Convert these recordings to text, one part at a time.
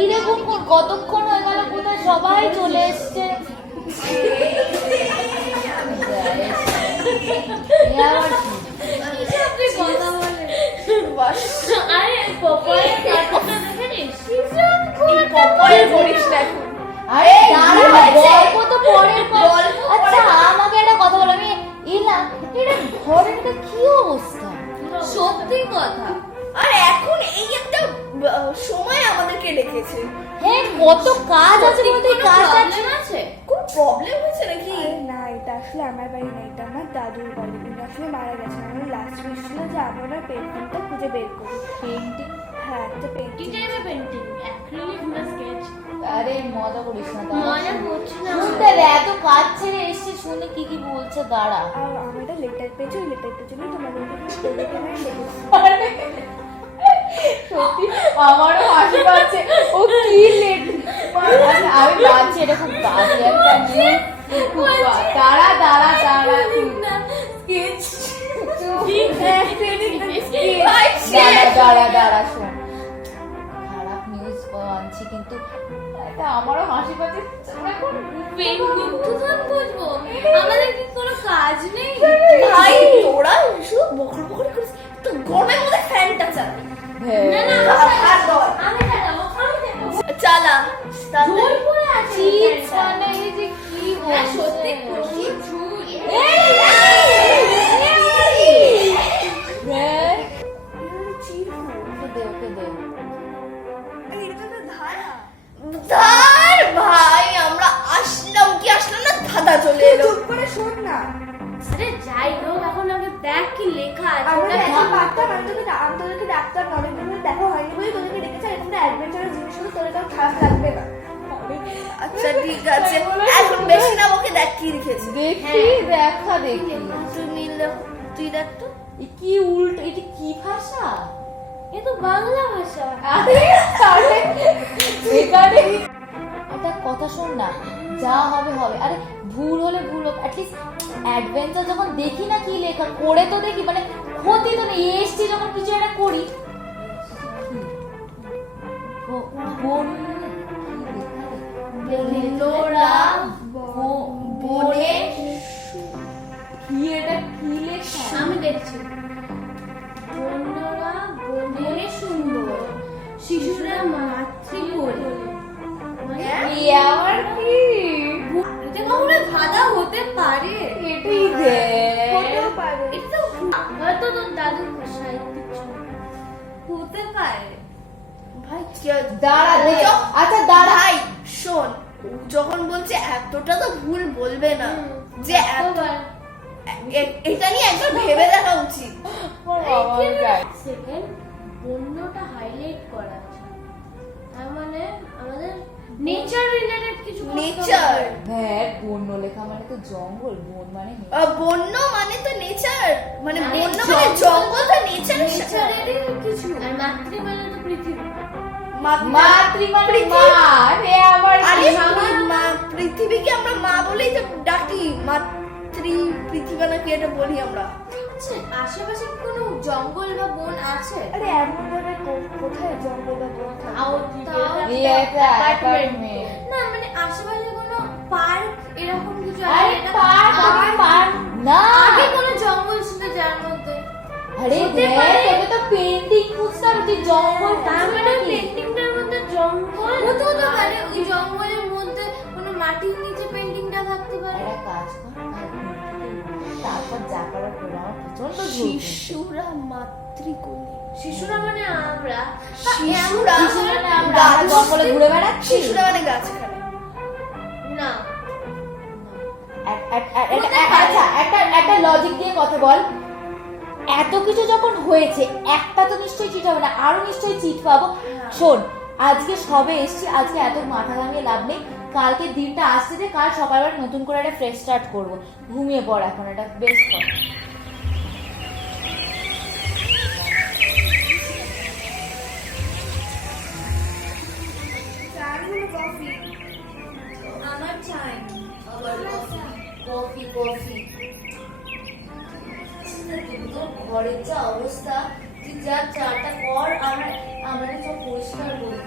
কি দেখুন কতক্ষণ হয়ে গেল, কোথায় সবাই চলে এসছে। আমাকে একটা কথা বলো, আমি এলাম এটা ঘরের কি অবস্থা, সত্যি কথা। আর এখন এই একটা সময় আমাদেরকে রেখেছে। হ্যাঁ, কত কাজ আছে বলতে, কাজ আছে, কোন প্রবলেম হয়েছে নাকি? না, এটা আসলে আমার বাড়ি না, এটা আমার দাদুর বাড়ি। উনি আসলে মারা গেছেন। আমার লাস্ট উইশ ছিল যে আমি ওনার পেন্টিংটা খুঁজে বের করি। পেন্টিং? হ্যাঁ, একটা পেন্টিং। কি টাইপের পেন্টিং? অ্যাক্রিলিক না স্কেচ? আরে মজা করিস না, মজা করছি না। শুনতে দে, এত কাজ ছেড়ে এসেছি, শুনে কি কি বলছে, দাঁড়া। আর আমি একটা লেটার পেয়েছি, ওই লেটার পেয়েছি তোমাদেরকে সত্যি আমারও হাসি পাচ্ছে। ও কি লেট, আমি ভাবছি এটা খুব বাজে একটা নিউজ। দাঁড়া দাঁড়া দাঁড়া, স্কেচ দাঁড়া দাঁড়া, শোন, খারাপ নিউজ আনছি কিন্তু এটা আমারও হাসি পাচ্ছে। বুঝবো আমাদের কি কোনো কাজ নেই? ভাই তোরা শুধু বকর বকর করিস, তো গরমের মধ্যে ফ্যানটা চালা। না না, আমি চালাবো, চালা। জোর করে আছি মানে এই যে কি বলছে, সত্যি খুশি ঝুল। ধার ভাই, আমরা আসলাম কি আসলাম না, ধাঁধা চলে এলো। চুপ করে শোন না। আরে যাই হোক, এখন আগে দেখ কি লেখা আছে। আমরা এখন পারতাম, আমি তোদেরকে ডাক্তার অনেক দিন ধরে দেখা হয়নি বলে তোদেরকে ডেকেছি। এখানে অ্যাডভেঞ্চারের জিনিসগুলো তোদের কাছে খারাপ লাগবে না। আচ্ছা ঠিক আছে, এখন বেশি না, ওকে দেখ কি লিখেছি। দেখি, দেখা দেখি। তুই দেখ তো কি উল্টো, এটা কি ভাষা? এ তো বাংলা ভাষা। আরে তাহলে এখানে একটা কথা শোন না, যা হবে হবে। আরে ভুল হলে ভুল হোক, অ্যাটলিস্ট অ্যাডভেঞ্চার যখন দেখি না কি লেখা, করে তো দেখি, মানে ক্ষতি তো নেই। এসছি যখন কিছু একটা করি। বনে কি, এটা কি লেখা? আমি দেখছি। বন্যরা বনে সুন্দর, শিশুরা মাতৃবলে। আমার কি এটা কখনো ধাঁধা হতে পারে? এটাই দেখ, হতেও পারে। এটা হয়তো তোর দাদুর সাহিত্যিক ছিল। হতে পারে ভাই দাঁড়া দে। আচ্ছা দাঁড়া, ভাই শোন, ও যখন বলছে এতটা তো ভুল বলবে না, যে এটা নিয়ে একবার ভেবে দেখা উচিত। সেকেন্ড বন্যটা হাইলাইট করা আছে, তার মানে আমাদের নেচার রিলেটেড কিছু। নেচার, হ্যাঁ, বন্য লেখা মানে তো জঙ্গল, বন মানে বন্য মানে তো নেচার, মানে বন্য মানে জঙ্গল, তো নেচার, নেচারেরই কিছু। আর মাতৃ মানে তো পৃথিবী। মাতৃ মানে মা। রে আমার আরে মা, পৃথিবীকে আমরা মা বলেই তো ডাকি, মাতৃ পৃথিবী নাকি এটা বলি আমরা। আচ্ছা, আশেপাশে কি কোনো জঙ্গল বা বন আছে? আরে এমন ভাবে কোথায় জঙ্গল বা বন থাকে? না মানে আশেপাশে কোনো পার্ক এরকম কিছু আরে আছে? পার্ক না, আগে কোনো জঙ্গল ছিল যার মধ্যে। আরে দেখ, তোকে তো পেন্টিং খুঁজতে হবে, তুই জঙ্গল, তার মানে পেন্টিংটার মধ্যে জঙ্গল হতে হতে পারে। ওই জঙ্গলের মধ্যে কোনো মাটির নিচে পেন্টিংটা থাকতে পারে। একটা কাজ কর, তারপর যা করার করে। আমার প্রচন্ড শিশুরা মাতৃকোলে। শিশুরা মানে আমরা। শিশুরা মানে আমরা জঙ্গলে ঘুরে বেড়াচ্ছি। শিশুরা মানে গাছ খাবে না। আচ্ছা, একটা লজিক দিয়ে কথা বল। এত কিছু যখন হয়েছে, একটা তো নিশ্চয়ই চিট হবে না, আরো নিশ্চয়ই চিট পাবো। শোন, আজকে সবে এসছি, আজকে এত মাথা ঘামিয়ে লাভ নেই। কালকে দিনটা আসছে যে কাল সকালবেলা নতুন করে একটা ফ্রেশ স্টার্ট করবো। ঘুমিয়ে পড় এখন, এটা বেস্ট কথা। আমার চাই কফি কফি। ঘরের যা অবস্থা, তুই যা চাটা কর, আমরা সব পরিষ্কার করি।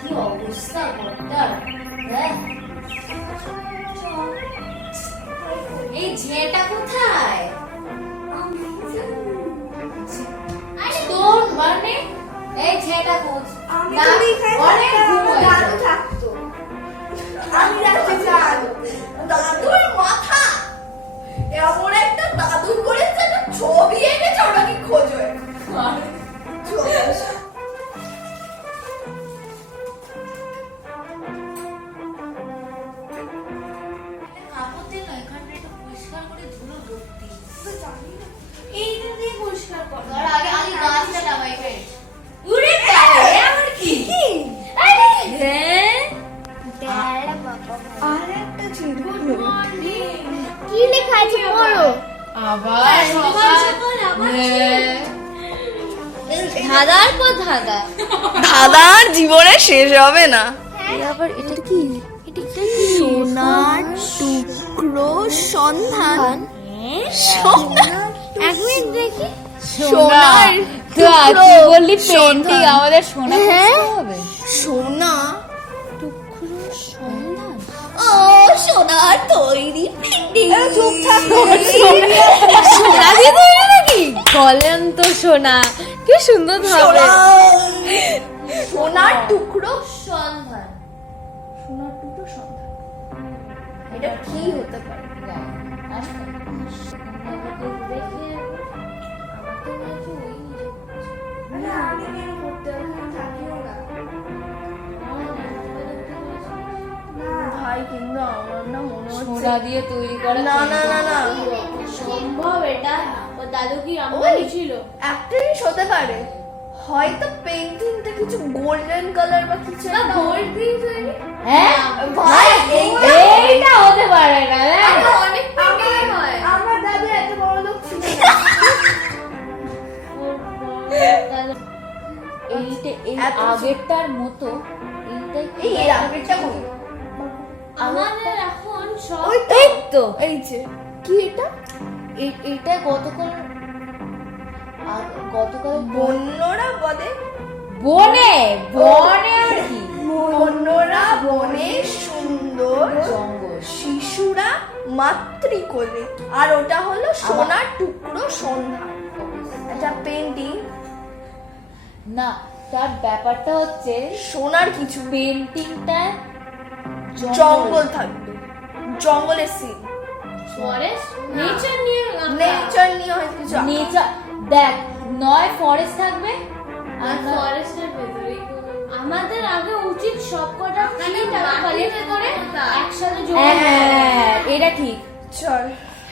কি অবস্থা। অবস্থা বড়টার। হ্যাঁ। এই ঝেটা কোথায়? তোর মানে এই ঝেটা খোঁজ। আমি না, যদি এখানে অনেক থাকতাম, ঘুম হয়েছে। দাদু থাকতো। আমি রাখতে চাই। দাদুর মাথা এমন একটা দাদু করেছে, একটা ছবি এনেছে, ওটা কি খোঁজো কাপড় দিয়ে না, এখানটা একটু পরিষ্কার করে ধুলো ভর্তি। এইটা দিয়ে পরিষ্কার কর। ধর আগে গাছটা নামাই ফেল। উড়ে যায়, আমার কি? আরে হ্যাঁ আর একটা ছিল কি লেখা আছে পড়ো। আবার সকাল সকাল আবার হ্যাঁ। ধাঁধার পর ধাঁধা। দাদার জীবনে শেষ হবে না। আবার এটা কি? এটা কি? সোনার টুকরো সন্ধান। এক মিনিট দেখি। সোনার তো আর টুকরো কি বললি পেন্টিং সন্ধান। আমাদের সোনা হ্যাঁ। খুঁজতে হবে। সোনা টুকরো সন্ধান। ও সোনার তৈরি পেন্টিং। চুপ থাক। সোনা দিয়ে তৈরি নাকি? বলেন তো সোনা কি সুন্দর হবে। সোনার টুকরো সন্ধান। সোনার টুকরো সন্ধান। এটা কি হতে পারে? আমি কেন করতে থাকিও না। ভাই কিন্তু আমার না মনে হচ্ছে সোনা দিয়ে তৈরি করা না না না না সম্ভব এটা ও দাদু কি আম্বানি ছিল? একটা জিনিস হতে পারে, হয়তো পেন্টিংটা কিছু গোল্ডেন কালার বা কিছু না একটা গোল্ড দিয়ে তৈরি। হ্যাঁ ভাই এইটা হতে পারে না দেখ। আরো অনেক পেন্টিং হয়। আমার দাদু এত বড় লোক ছিল না। এইটা এই এত আগেরটার মতো এইটাই এই এর আগেরটা কই? আমাদের এখন সব এই তো এই যে কি এটা? এইটা গতকাল বন্যরা বলে বনে বনে আর কি বন্যরা বনে সুন্দর জঙ্গল। শিশুরা মাতৃকোলে, আর ওটা হলো সোনার টুকরো সন্ধান। এটা পেন্টিং, না তার ব্যাপারটা হচ্ছে সোনার কিছু পেন্টিংটা জঙ্গল থাকবে, জঙ্গলের সিন, ফরেস্ট নেচার নিয়ে নেচার নিয়ে হয়তো কিছু আঁকা। নেচার দেখ নয় ফরেস্ট থাকবে আর আর নয় ফরেস্টের ভেতরেই আমাদের আগে উচিত সবকটা টাকা কালেক্ট করে একসাথে জমা হ্যাঁ এটা ঠিক চল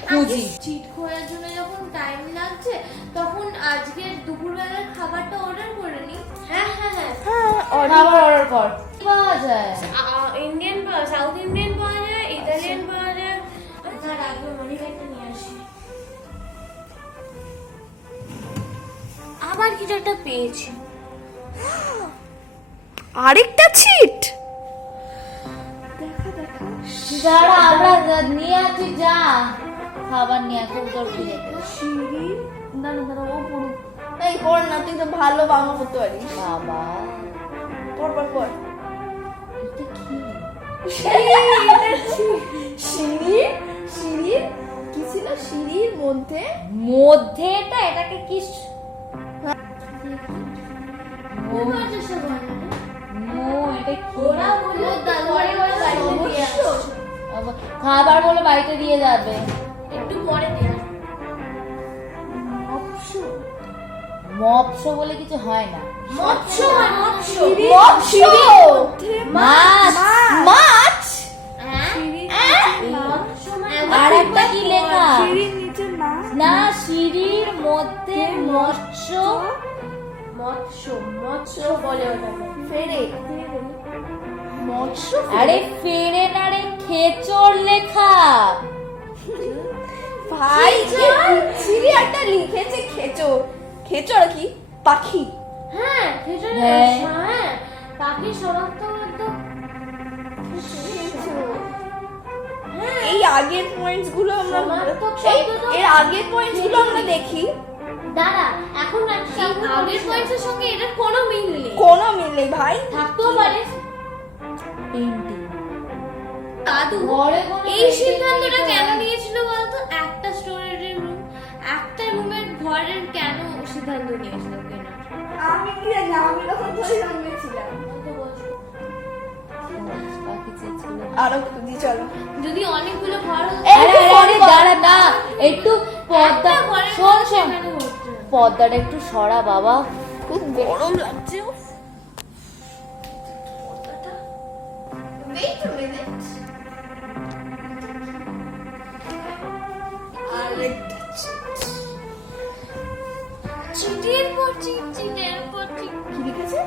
খুঁজি চিট খোয়ার জন্য যখন টাইম লাগছে তখন আজকে দুপুরবেলার খাবারটা অর্ডার করে নি। হ্যাঁ হ্যাঁ হ্যাঁ খাবার অর্ডার কর কি পাওয়া যায় ইন্ডিয়ান সাউথ ইন্ডিয়ান পাওয়া যায়, ইতালিয়ান পাওয়া যায়। তার আগে মানি ব্যাগটা নিয়ে আসি। আবার কিছু একটা পেয়েছি। আরেকটা চিট। যারা আমরা নিয়ে আছি যা খাবার নিয়ে খুব তোর খিদে সিঁড়ি দাঁড়া দাঁড়া ও পড়ু। এই পড় না, তুই তো ভালো বাংলা করতে পারিস। বাবা পড় পড় পড়। এটা কি সিঁড়ি সিঁড়ির কি ছিল? সিঁড়ির মধ্যে মধ্যে এটাকে কি এটা কি ওরা বললো দাদু বাড়ি বাড়িতে দিয়ে আসছে। খাবার বলে বাড়িতে দিয়ে যাবে একটু পরে দিয়ে আসবে। মৎস্য বলে কিছু হয় না মৎস্য হয় মৎস্য। মৎস্য মাছ মাছ। মৎস্য মানে আর একটা কি লেখা সিঁড়ির নিচে মাছ। না সিঁড়ির মধ্যে মৎস্য মৎস্য মৎস্য বলে ওটাকে। ফেরে মৎস্য আরে ফেরে না রে খেচর লেখা ভাই সিঁড়ি একটা লিখেছে খেচর। খেচর কি? পাখি। হ্যাঁ খেজুর হ্যাঁ। হ্যাঁ পাখি শনাক্ত করতে। এই আগের পয়েন্টস গুলো আমরা সমার্থক এই শব্দ তো- এর আগের পয়েন্টস গুলো আমরা দেখি, দাঁড়া এখন আগের পয়েন্টের সঙ্গে এটার কোনো মিল নেই। কোনো মিল নেই ভাই। থাকতেও পারে। পেন্টিং দাদু ঘরে কোনো এই painting সিদ্ধান্তটা নেই তো। কেন নিয়েছিল বলতো? একটা স্টোরেজ রুম, একটা রুমের ঘরের কেন সিদ্ধান্ত নিয়েছিল কেনার? আমি কি জানি, আমি তখন ধরে জন্মেছিলাম। বাকি চেঞ্জ করে আরো খুঁজি চলো। যদি অনেকগুলো ঘর হতো আরে আরে আরে দাঁড়া না একটু পর্দা একটা ঘরের শোন মধ্যে শোন সেখানে হতো। পর্দাটা একটু সরা বাবা খুব গরম লাগছে। Wait a minute. আরেকটা চিঠির পর চিঠি, চিঠির পর চিঠি। কি লিখেছে?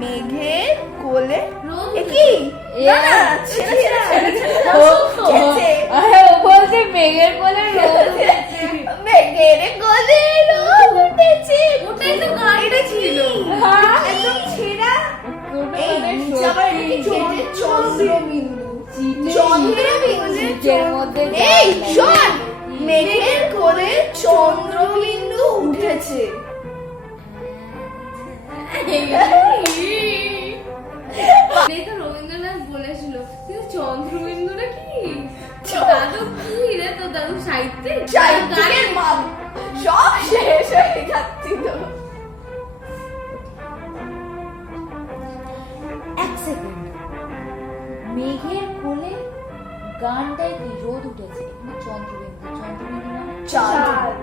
মেঘের কোলে রোদ এ কি? এ- না না, ছেড়ে ছেড়ে ছেড়ে ছেড়ে দাও। গেছে। আরে ও বলছে মেঘের কোলে রোদ উঠেছে। মেঘের কোলে রোদ উঠেছে। ওটাই তো গানটা ছিল। হ্যাঁ। একদম ছেঁড়া। কোনো এই মানে নিচে আবার এটা কি সত্যি। লিখেছে? চন্দ্রবিন্দু। চিঠি। চন্দ্রবিন্দু। চিঠির মধ্যে এই গান শোন, লাগে। মেঘের কোলে চন্দ্রবিন্দু উঠেছে। এই তো রবীন্দ্রনাথ বলেছিল, কিন্তু চন্দ্রবিন্দুটা কি? দাদু কি রে? তো দাদু সাহিত্যে সাহিত্যিকের মাপ সব শেষ হয়ে যাচ্ছিল। এক সেকেন্ড মেঘের কোলে গানটায় কি রোদ উঠেছে এখানে চন্দ্রবিন্দু চন্দ্রবিন্দু মানে চাঁদ।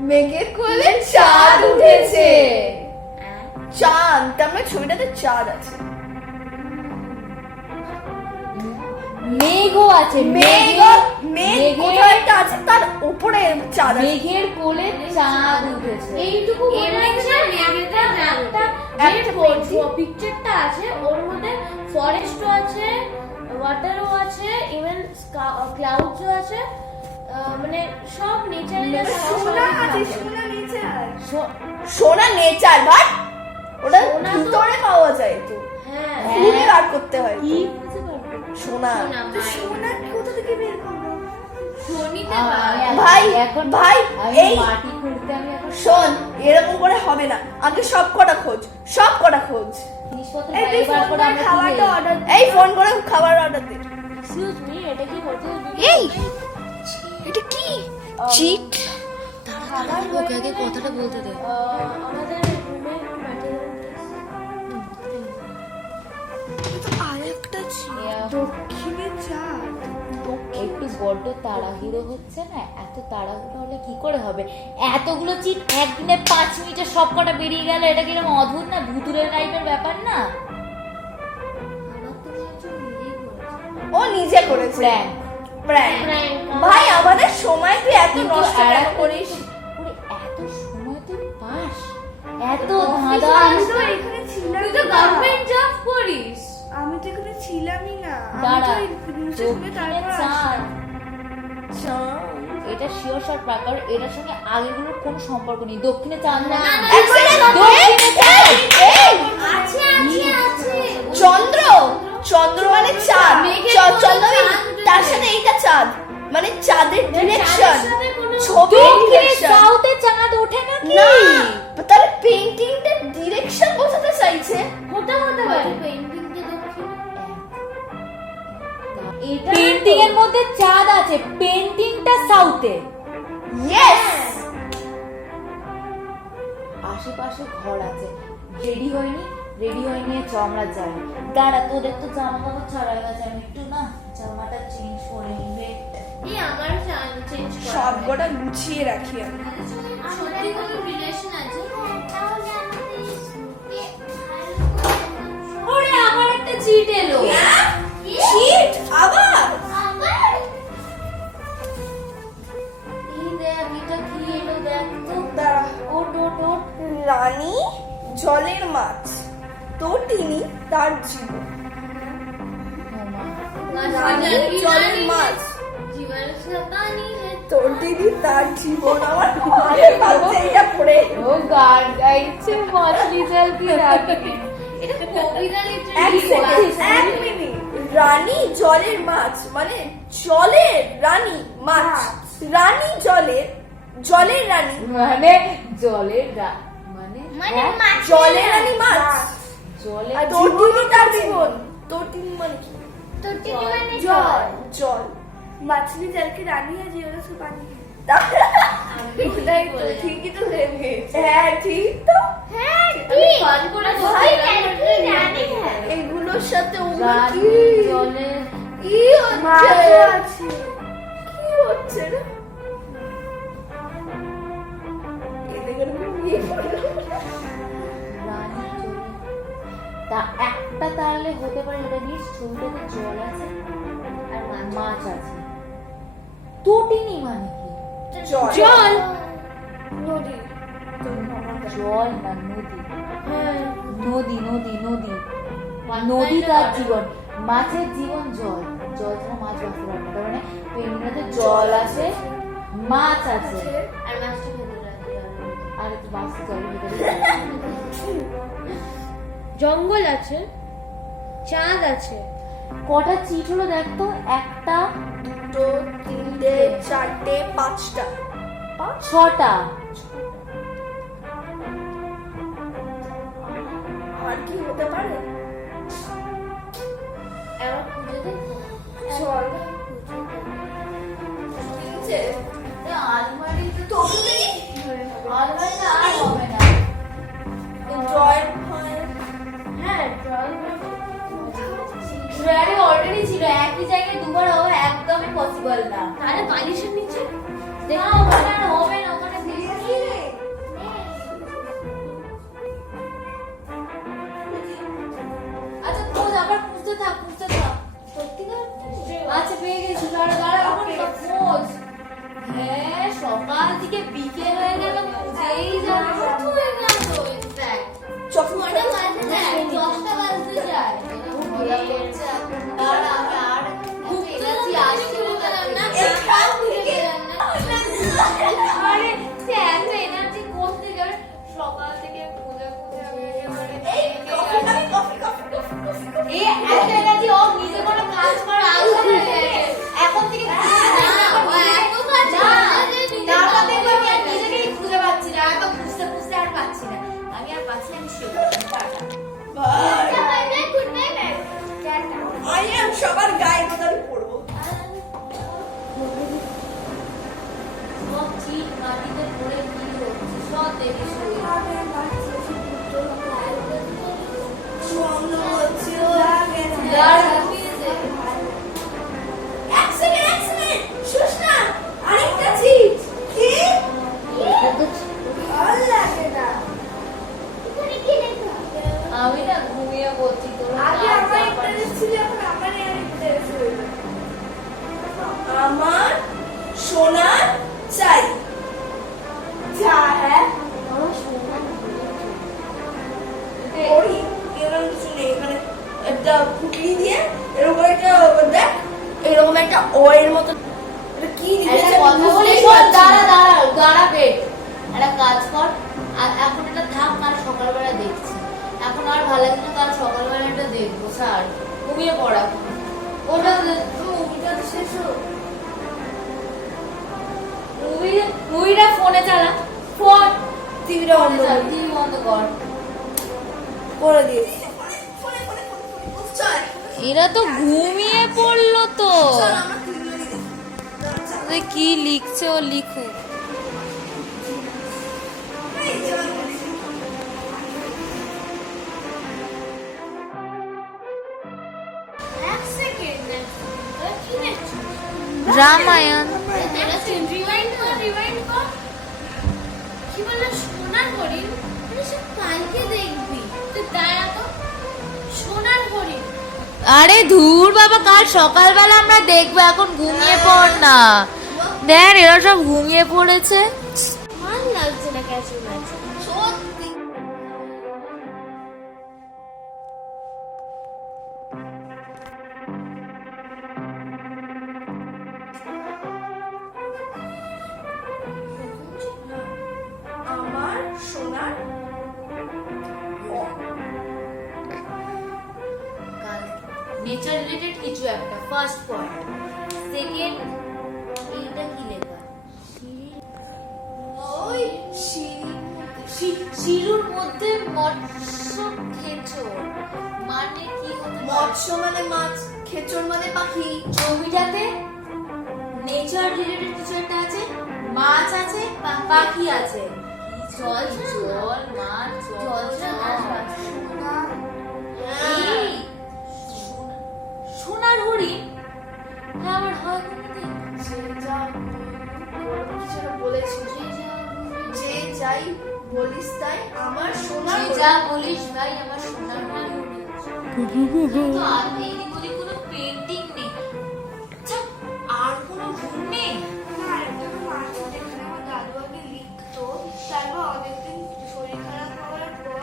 মেঘের কোলে চাঁদ উঠেছে। চাঁদ, তার মানে ছবিটাতে চাঁদ আছে। মেঘও আছে মেঘ মেঘ কোথায় একটা আছে, তার উপরে চাঁদ আছে। মেঘের কোলে চাঁদ উঠেছে এইটুকু মনে হচ্ছে মেঘেটা একটা একটা বলছি। পিকচারটা আছে, ওর মধ্যে ফরেস্টও আছে, ওয়াটারও আছে, ইভেন ক্লাউডসও আছে, মানে সব নেচারের সোনা আছে, সোনা নেচার। শো- সোনা নেচার, বাট ওটা সোনা তো- ভিতরে পাওয়া যায় তো, হ্যাঁ খুঁড়ে বার করতে হয় তো। কি বুঝতে পারবো সোনা। সোনা, তো ভাই। সোনা কোথা থেকে বের করবো? শনিতে আমি এখন- ভাই, এখন ভাই, আমি এই- মাটি খুঁড়তে আমি এখন শোন, এরকম করে হবে না, আগে সব কটা খোঁজ, সব কটা খোঁজ। জিনিসপত্র এই বাইরে তুই বার ফোন করে করে আমরা খাবারটা কি অর্ডার, এই ফোন করে খাবার অর্ডার দে। এক্সকিউজ মি এটা কি হোটেল এই এটা কি চিট? খাবার ওকে আগে কথাটা বলতে দে আমাদের রুমে মাটি আরেকটা Yeah. দক্ষিণে চাঁদ। একটু বড্ড তাড়াহুড়ো হচ্ছে না এত তাড়াহুড়ো হলে কি করে হবে এতগুলো চিট একদিনে 5 মিনিটে সব কটা বেরিয়ে গেল এটা কিরকম অদ্ভুত না ভুতুরের টাইপের ব্যাপার না আমার তো মনে হচ্ছে নিজেই করেছে। ও নিজে করেছে প্র্যাঙ্ক প্র্যাঙ্ক। Prank. ভাই আমাদের সময় তুই এত কিন্তু নষ্ট কেন এত করিস? এত সময় তুই পাস এত Office ধাঁধা আমি তো এখানে ছিলাম তুই তো গভর্নমেন্ট জব করিস। আমি তো এখানে ছিলামই না। দাঁড়া দক্ষিণে দক্ষিণে চাঁদ এটা শিওর শট প্রাকার এটার সঙ্গে আগেগুলোর কোনো সম্পর্ক নেই দক্ষিণে চাঁদ না না, না, দক্ষিণে চাঁদ আছে আছে আছে চন্দ্র, চন্দ্র মানে চাঁদ। মেঘের চন্দ্র কোলে মানে চাঁদ তার উঠেছে। সাথে এইটা চাঁদ, মানে চাঁদের ডিরেকশন, চাঁদের সাথে কোনো- ছবির দক্ষিণে ডিরেকশন। সাউথে চাঁদ ওঠে নাকি না, তাহলে পেইন্টিংটা ডিরেকশন বোঝাতে চাইছে। ওটা হতে পারে পেইন্টিংটা দক্ষিণে। এটা পেন্টিং এর মধ্যে চাঁদ আছে পেন্টিংটা সাউথে ইয়েস। আশেপাশে ঘর আছে রেডি হয়নি চ আমরা যাই দাঁড়া তোদের তো জামা কাপড় ছাড়া গেছে আমি একটু না জামাটা চেঞ্জ করে নিবে এই আমারও চেঞ্জ করা সবকটা গুছিয়ে রাখি আমি। সত্যি কোনো রিলেশন আছে? তাহলে আমাদের ওরে আমার একটা চিট এলো চিট আবার? এই দেখ এটা কি এলো দেখ তো দাঁড়া। ওট ওট ওট রানী জলের মাছ, তটিনী তার জীবন। রানী জলের মাছ, জীবন সে পানি है তটিনী তার জীবন। আমার মায়ের কাছে এটা পড়ে ও গান গাইছে মাছলি জল কি রাখি এটা কবিতা এক লিটারেলি সেকেন্ড, এক মিনিট। রানী জলের মাছ মানে জলের রানী মাছ, রানী জলের, জলের রানী মানে জলের মানে মানে হ্যাঁ, মাছ জলের রানী মাছ, জলের আর তটিনী তার জীবন। तोटिनी মানে কি? তটিনী মানে জল জল মাছলি জলকে রানী है जीवन से पानी ঠিকই তো হয়ে গেছে হ্যাঁ ঠিক তো হ্যাঁ ঠিক ফোন করে ভাই, বলছি রানী হ্যাঁ এগুলোর সাথে ওগুলো কি জলে কি হচ্ছে কি হচ্ছে রে এদিকে নিয়ে পড়লো রানী জলে তা একটা তাহলে হতে পারে এটা নিয়ে ছবিটাতে জল আছে আর মাছ আছে। তটিনী মানে কি? জল জল নদী জল না নদী? হ্যাঁ নদী নদী নদী নদী তার জীবন, মাছের জীবন জল, জল ছাড়া মাছ বাঁচতে পারে না। তার মানে পেঙ্গুইনেতে জল আছে, মাছ আছে, আর মাছটা ভেতরে আছে আর একটু বাঁচতে জলের ভিতরে। জঙ্গল আছে চাঁদ আছে কটা চিট হলো দেখতো? একটা, দুটো তিনটে চারটে পাঁচটা ছটা। আর কি হতে পারে এবার খুঁজে দেখো জল তিনটে আলমারিতে তো তবে আলমারিতে আর হবে না। ড্রয়ার হয় হ্যাঁ জল ড্রয়ারে অলরেডি ছিল, একই জায়গায় দুবার হবে একদমই পসিবল না। তাহলে বালিশের নিচে না ওখানে আর হবে না, ওখানে দিয়ে আচ্ছা খোঁজ, আবার খুঁজতে থাক খুঁজতে থাক। আচ্ছা পেয়ে গেছি, দাঁড়া দাঁড়া এখন খোঁজ। হ্যাঁ সকাল থেকে বিকেল হয়ে গেল, খুঁজেই যাবো। হয়ে গেল এক্স্যাক্ট চশমাটা বাজে না 10টা বাজতে যায় মজা করছে এখন। দাঁড়া আমি আর এনার্জি আসছে বললাম না। এখান থেকে আরে সে এত এনার্জি করতে যাবে সকাল থেকে খুঁজে খুঁজে আমি একেবারে এই coffee coffee coffee coffee coffee coffee এই এত এনার্জি ও নিজে কোনো কাজ করার আগ্রহ নেই। এখন থেকে খুঁজে পাচ্ছি না, এত খুঁজতে খুঁজতে আর পাচ্ছি না, আমি আর পাচ্ছি না, আমি শুয়ে পড়লাম। Tata. Good night I am সবার গায়ে কথাই পড়বো সব চিট মাটিতে পড়ে কি হচ্ছে সব দেখে শুয়ে। সন্দেহ হচ্ছে ও লাগে না দাঁড়া। এক সেকেন্ড শুস না আরেকটা চিট কি ভাল লাগে না আমি না ঘুমিয়ে পড়ছি, তোর আগে আমার ইন্টারেস্ট ছিল এখন আমার ইন্টারেস্ট হয়ে গেল আমার সোনা চাই যা হ্যাঁ আমার সোনা ওই এরকম কিছু নেই এখানে একটা পুটলি দিয়ে এরকম একটা দেখ এরকম একটা ওয়ের মতো এটা কি একটা দিয়েছে কথা বলি শোন, দাঁড়া দাঁড়া দাঁড়া বেট, একটা কাজ কর, আর এখন এটা থাক, কাল সকালবেলা দেখছি, এখন আর ভালো লাগে না, কাল সকালবেলা এটা দেখবো স্যার, ঘুমিয়ে পড়া ওটা মুভিটা তো শেষ হলো মুভিটা ফোনে চালা, ফোন টিভিটা বন্ধ করে টিভি বন্ধ কর। করে দিয়েছি চল এরা তো ঘুমিয়ে পড়লো তো, চল আমরা টিভি কি লিখছে ও লিখুক। এক সেকেন্ড কি দেখছো রামায়ণ। রিওয়াইন্ড কর কি বললো সোনার হরিণ মানে সে কালকে দেখবি তুই দাঁড়া তো সোনার হরিণ আরে ধুর বাবা, কাল সকালবেলা আমরা দেখবো, এখন ঘুমিয়ে পড় না। দেখ এরা সব ঘুমিয়ে পড়েছে। ভাল লাগছে না ক্যাসে ম্যাচ সত্যি আমার সোনার নেচার রিলেটেড কিছু একটা, ফার্স্ট পয়েন্ট। সেকেন্ড, এইটা কি লেখা? ওই শিরুর মধ্যে মৎস্য খেচর, মানে কি হতে মৎস্য মানে মাছ, খেচর মানে পাখি। ছবিটাতে নেচার রিলেটেড কিছু একটা আছে, মাছ আছে, পাখি আছে, জল জল, মাছ, জল ছাড়া মাছ আছে। এই সোনার হরিণ, হ্যাঁ আমার হয় কোনোদিন। যে যা কিছু একটা বলেছিস, যে যাই বলিস তাই আমার সোনার তুই যা বলিস ভাই আমার সোনার হরিণ। তো আর এদিক ওদিক কোনো পেন্টিং নেই। আচ্ছা, আর কোনো রুম নেই? আরেকটা মাছ যেখানে আমার দাদু আগে লিখতো, তারপর অনেকদিন শরীর খারাপ হওয়ার পর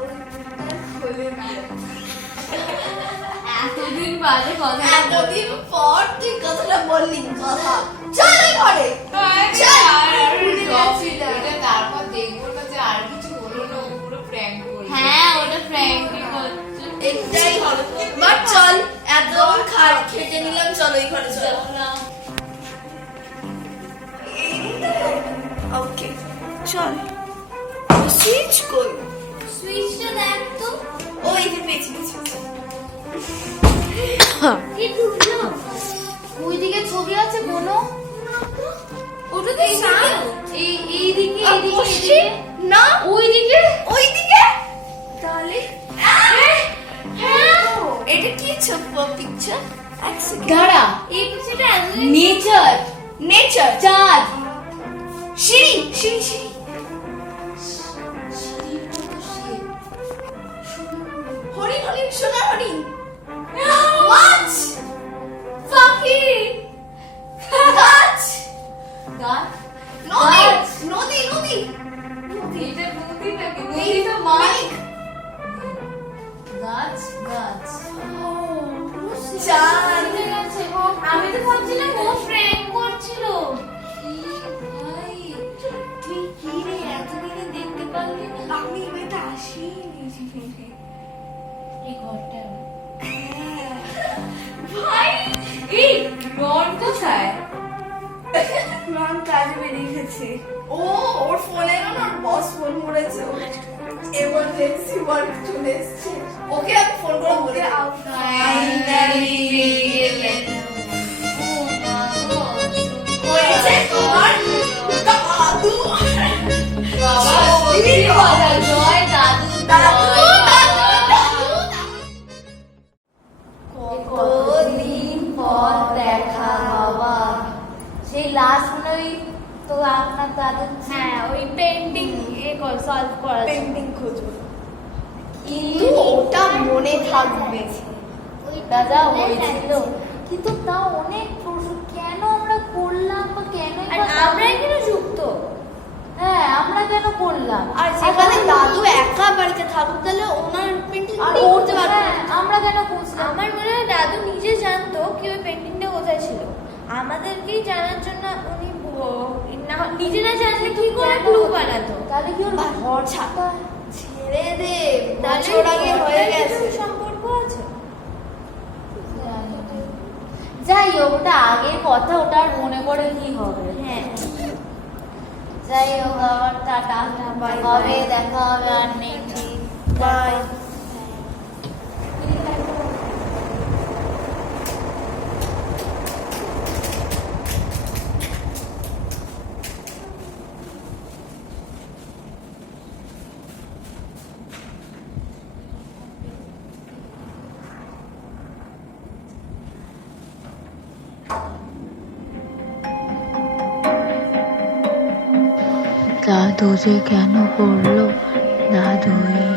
ওই রুমটা খুলে দিল। এতদিন বাদে কথা এতদিন পর তুই কথাটা বললি, কথা চল এই ঘরে তারপর দেখবো না যে আর কিছু হলো না, ও পুরো প্র্যাঙ্ক করলো। হ্যাঁ ওটা ফ্র্যাঙ্কই করছে। এটাই হলো। বাট চল এত খেটে নিলাম, চল এই ঘরে চল। ওকে চল। সুইচ কই? সুইচটা দেখ তো। ও এই যে পেয়েছি পেয়েছি। কি ঢুকলো? ওইদিকে ছবি আছে কোনো? ওটা তো এইদিকে পশ্চিম না ওইদিকে ওইদিকে। তাহলে এটা কি পিকচার? এক সেকেন্ড। দাঁড়া, এই পিকচারটা এতদিন নেচার, নেচার, চাঁদ, সিঁড়ি সিঁড়ি সিঁড়ি। হরিণ হরিণ সোনার হরিণ, মাছ, পাখি, গাছ, গাছ, নদী গাছ। নদী নদী এটা নদী নাকি? নদী এই তো মাছ। মেঘ, গাছ, গাছ, চাঁদ। আমি তো ভাবছিলাম ও ফ্র্যাঙ্ক করছিল। ভাই তুই কি রে এতদিনে দেখতে পারলি না? আমি এবারে আসিনি। এই ঘরটা ভাই এই রন কোথায়? রং কাজে বেরিয়ে গেছে। ও ওর ফোনে না ওর বস ফোন করেছে, এমার্জেন্সি ওয়ার্ক চলে এসেছে। ওকে আমি ফোন করে বলে হয়েছে তোমার দাদু। বাবা সত্যি কথা, জয় দাদু, দাদু, জয় দাদু, দাদু। কতদিন পর দেখা বাবা, সেই লাস্ট মনে ওই তো আপনার দাদু। হ্যাঁ ওই পেন্টিং সলভ করা পেন্টিং খোঁজো, কিন্তু ওটা মনে থাকবে। ওইটা যা হয়েছিল, কিন্তু তাও অনেক প্রশ্ন, কেন আমরা করলাম বা কেন আর আমরা এখানে যুক্ত। হ্যাঁ আমরা কেন করলাম? আর যেখানে দাদু একা বাড়িতে থাকুক তাহলে ওনার পেন্টিং আর করতে পারবে না। আমরা কেন খুঁজলাম? আমার মনে হয় দাদু নিজে জানতো কি ওই পেন্টিংটা কোথায় ছিল, আমাদেরকেই জানার জন্য উনি নিজে না জানলে কি করে ক্লু বানাতো। তাহলে কি ওর ঘরটা ছেড়ে দে, তাহলে বছর আগে হয়ে ওটার গেছে। কিছু সম্পর্ক আছে। যাই হোক, ওটা আগের কথা, ওটা আর মনে করে কি হবে? হ্যাঁ যাই হোক, আবার টাটা, Bye, হবে bye. দেখা হবে, আর নেই বাই। দাদু যে কেন পড়লো, দাদু এই